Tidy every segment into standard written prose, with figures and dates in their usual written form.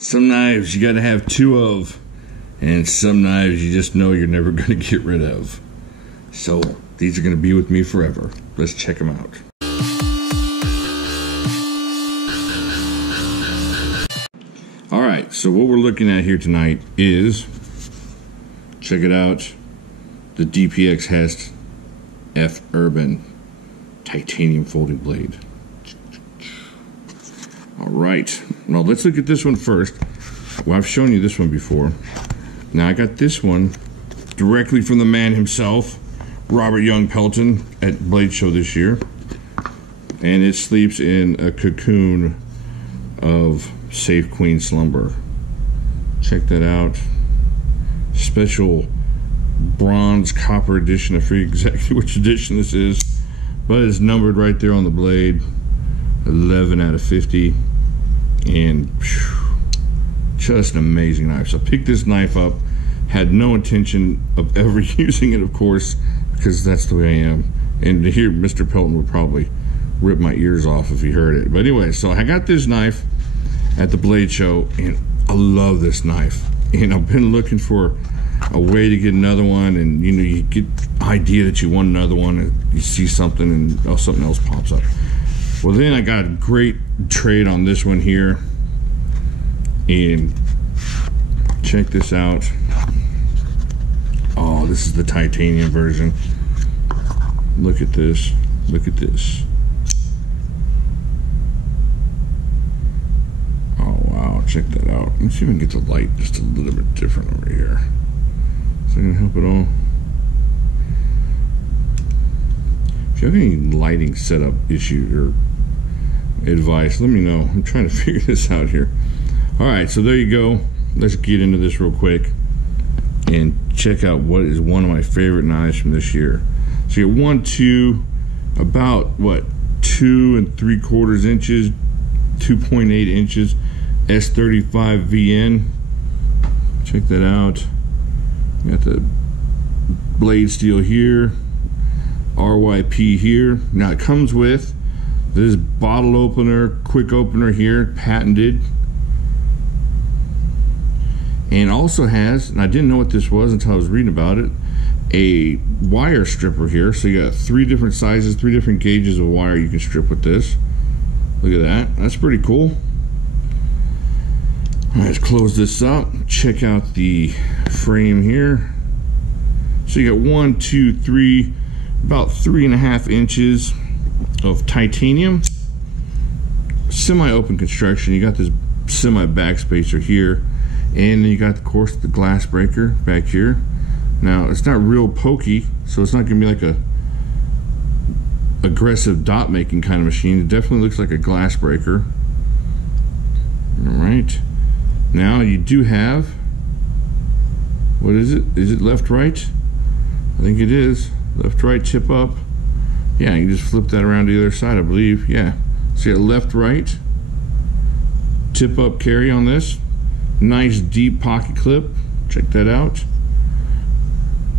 Some knives you gotta have two of, and some knives you just know you're never gonna get rid of. So these are gonna be with me forever. Let's check them out. Alright, so what we're looking at here tonight is, check it out, the DPX Hest F Urban titanium folding blade. Alright, well, let's look at this one first. Well, I've shown you this one before. Now I got this one directly from the man himself, Robert Young Pelton, at Blade Show this year. And it sleeps in a cocoon of safe queen slumber. Check that out. Special bronze copper edition. I forget exactly which edition this is, but it's numbered right there on the blade. 11 out of 50. And just an amazing knife. So I picked this knife up, had no intention of ever using it, of course, because that's the way I am. And to hear Mr. Pelton would probably rip my ears off if he heard it. But anyway, so I got this knife at the Blade Show, and I love this knife. And I've been looking for a way to get another one, and you know, you get the idea that you want another one, and you see something and something else pops up. Well, then I got a great trade on this one here, and check this out. Oh, this is the titanium version. Look at this. Look at this. Oh, wow. Check that out. Let's see if I can get the light just a little bit different over here. Is that going to help at all? If you have any lighting setup issue or advice, let me know. I'm trying to figure this out here. Alright, so there you go. Let's get into this real quick and check out what is one of my favorite knives from this year. So you get about what, 2 3/4 inches, 2.8 inches, S35 VN. Check that out. You got the blade steel here, RYP here. Now it comes with this bottle opener, quick opener here, patented. And also has, and I didn't know what this was until I was reading about it, a wire stripper here. So you got 3 different sizes, 3 different gauges of wire you can strip with this. Look at that. That's pretty cool. All right, let's close this up. Check out the frame here. So you got 1, 2, 3, about 3.5 inches of titanium. Semi-open construction. You got this semi-backspacer here. And then you got, of course, the glass breaker back here. Now, it's not real pokey, so it's not going to be like a aggressive dot making kind of machine. It definitely looks like a glass breaker. Alright. Now, you do have, what is it? Is it left, right? I think it is. Left, right, tip up. Yeah, you can just flip that around to the other side, I believe. Yeah. So you got left, right, tip up carry on this. Nice deep pocket clip. Check that out.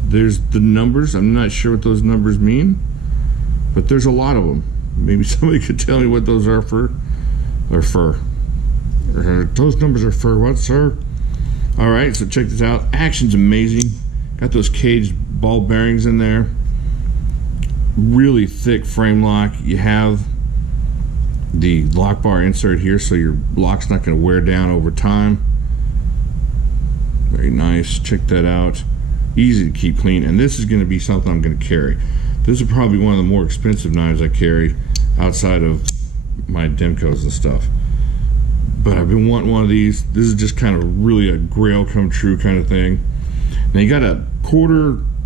There's the numbers. I'm not sure what those numbers mean, but there's a lot of them. Maybe somebody could tell me what those are for. Or fur. Those numbers are for what, sir? Alright, so check this out. Action's amazing. Got those caged ball bearings in there. Really thick frame lock. You have the lock bar insert here, so your lock's not going to wear down over time. Very nice. Check that out. Easy to keep clean, and this is going to be something I'm going to carry. This is probably one of the more expensive knives I carry outside of my Demcos and stuff. But I've been wanting one of these. This is just kind of really a grail come true kind of thing. Now you got a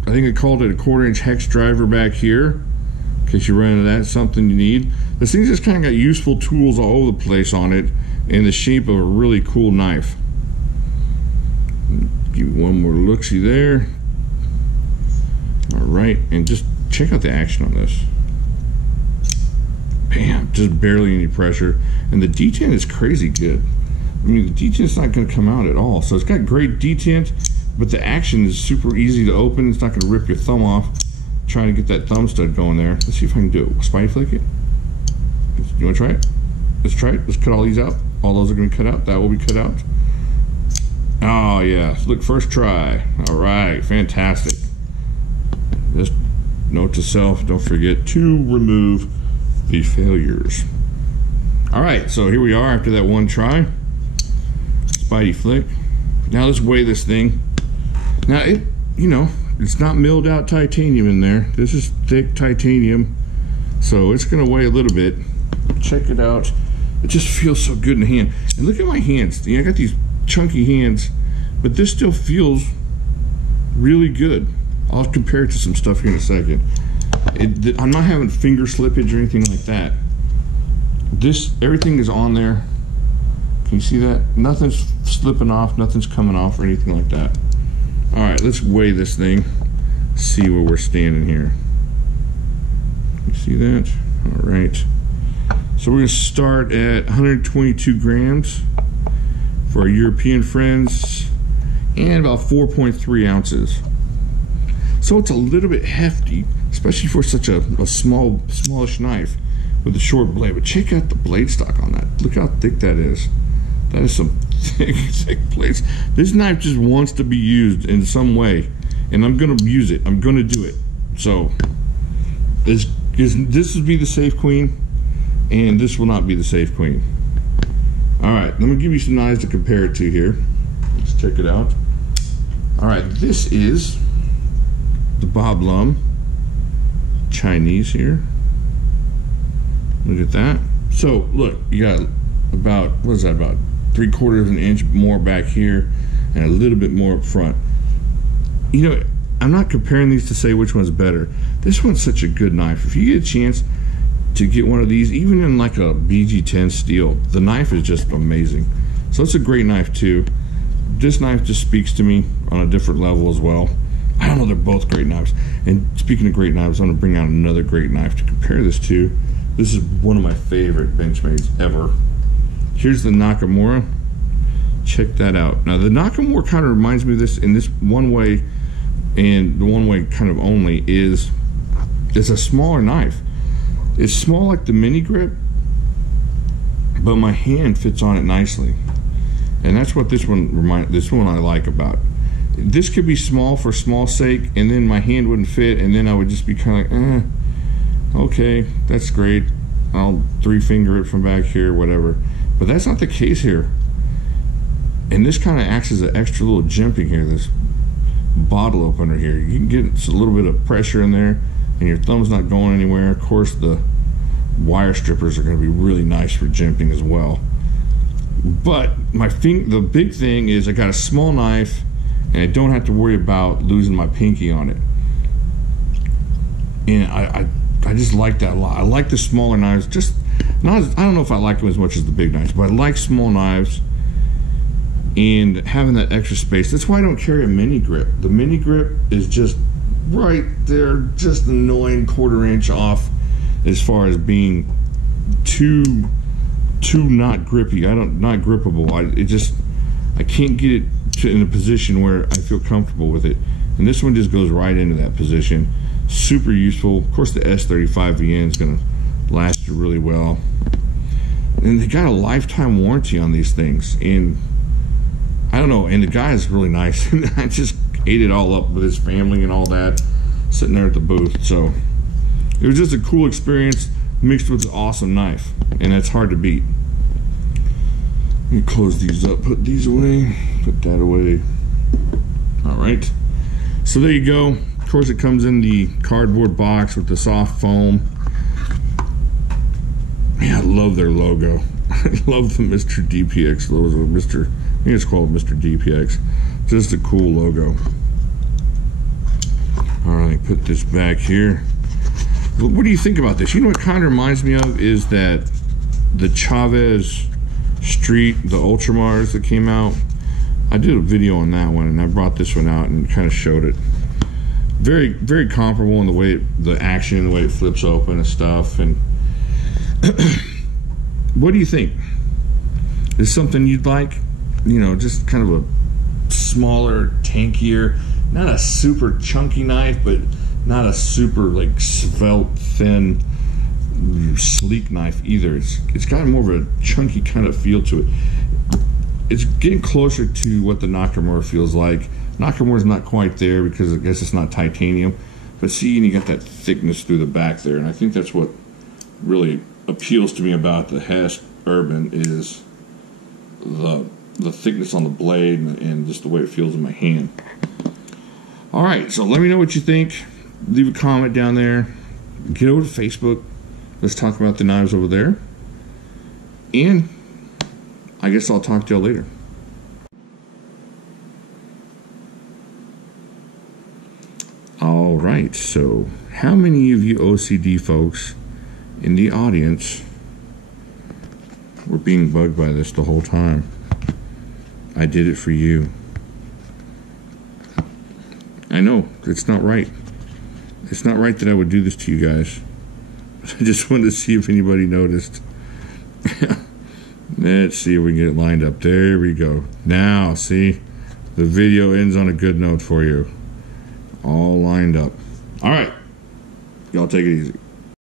I think they called it a 1/4 inch hex driver back here, in case you run into that, something you need. This thing's just kind of got useful tools all over the place on it in the shape of a really cool knife. Give you one more look-see there. Alright, and just check out the action on this. Bam, just barely any pressure. And the detent is crazy good. I mean, the detent's not going to come out at all. So it's got great detent, but the action is super easy to open. It's not going to rip your thumb off trying to get that thumb stud going there. Let's see if I can do it. Spine flick it. You want to try it? Let's try it. Let's cut all these out. All those are going to be cut out. That will be cut out. Oh yeah, look, first try. All right, fantastic. Just note to self, don't forget to remove the failures. All right, so here we are after that one try. Spidey flick. Now let's weigh this thing. Now it's not milled out titanium in there. This is thick titanium, so it's gonna weigh a little bit. Check it out. It just feels so good in the hand. And look at my hands. I got these chunky hands, but this still feels really good. I'll compare it to some stuff here in a second. I'm not having finger slippage or anything like that. Everything is on there. Can you see that? Nothing's slipping off, nothing's coming off or anything like that. All right, let's weigh this thing, see where we're standing here. You see that? All right. So we're gonna start at 122 grams for our European friends and about 4.3 ounces. So it's a little bit hefty, especially for such a smallish knife with a short blade. But check out the blade stock on that. Look how thick that is. That is some thick blades. This knife just wants to be used in some way, and I'm gonna use it. I'm gonna do it. So this would be the safe queen, and this will not be the safe queen. All right, let me give you some knives to compare it to here. Let's check it out. All right, this is the Bob Lum Chinese here. Look at that. So look, you got about, what is that, about 3/4 of an inch more back here and a little bit more up front. I'm not comparing these to say which one's better. This one's such a good knife. If you get a chance to get one of these, even in like a BG10 steel, the knife is just amazing. So it's a great knife too. This knife just speaks to me on a different level as well. I don't know, they're both great knives. And speaking of great knives, I'm gonna bring out another great knife to compare this to. This is one of my favorite Benchmade's ever. Here's the Nakamura. Check that out. Now the Nakamura kind of reminds me of this in this one way, and the one way kind of only is it's a smaller knife. It's small like the mini grip, but my hand fits on it nicely. And that's what this one I like about. This could be small for small sake, and then my hand wouldn't fit, and then I would just be kind of like, okay, that's great. I'll 3-finger it from back here, whatever. But that's not the case here. And this kind of acts as an extra little jimping here, this bottle opener here. You can get a little bit of pressure in there, and your thumb's not going anywhere. Of course, the wire strippers are going to be really nice for jimping as well. But the big thing is I got a small knife, and I don't have to worry about losing my pinky on it. And I just like that a lot. I like the smaller knives. I don't know if I like them as much as the big knives, but I like small knives and having that extra space. That's why I don't carry a mini grip. The mini grip is just right there, just an annoying 1/4 inch off as far as being too not grippy. Not grippable. I can't get it in a position where I feel comfortable with it. And this one just goes right into that position. Super useful. Of course, the S35 VN is going to last you really well. And they got a lifetime warranty on these things. And I don't know, and the guy is really nice. I just ate it all up with his family and all that, sitting there at the booth. So it was just a cool experience mixed with an awesome knife, and that's hard to beat. Let me close these up, put these away, put that away. All right, so there you go. Of course, it comes in the cardboard box with the soft foam. Man, I love their logo. I love the Mr. DPX logo. I think it's called Mr. DPX. Just a cool logo. All right, put this back here. What do you think about this? You know what kind of reminds me of is that the Chavez Street, the Ultramars that came out. I did a video on that one, and I brought this one out and kind of showed it. Very, very comparable in the way the action, the way it flips open and stuff. And what do you think? Is something you'd like? You know, just kind of a smaller, tankier, not a super chunky knife, but not a super like svelte, thin, sleek knife either. It's got more of a chunky kind of feel to it. it's getting closer to what the Nakamura feels like. Nakamura's not quite there because I guess it's not titanium, but see, and you got that thickness through the back there, and I think that's what really appeals to me about the Hest Urban is the thickness on the blade and just the way it feels in my hand. All right, so let me know what you think. Leave a comment down there. Get over to Facebook. Let's talk about the knives over there. And I guess I'll talk to y'all later. All right, so how many of you OCD folks in the audience were being bugged by this the whole time? I did it for you. I know, it's not right. It's not right that I would do this to you guys. I just wanted to see if anybody noticed. Let's see if we can get it lined up. There we go. Now, see? The video ends on a good note for you. All lined up. All right. Y'all take it easy.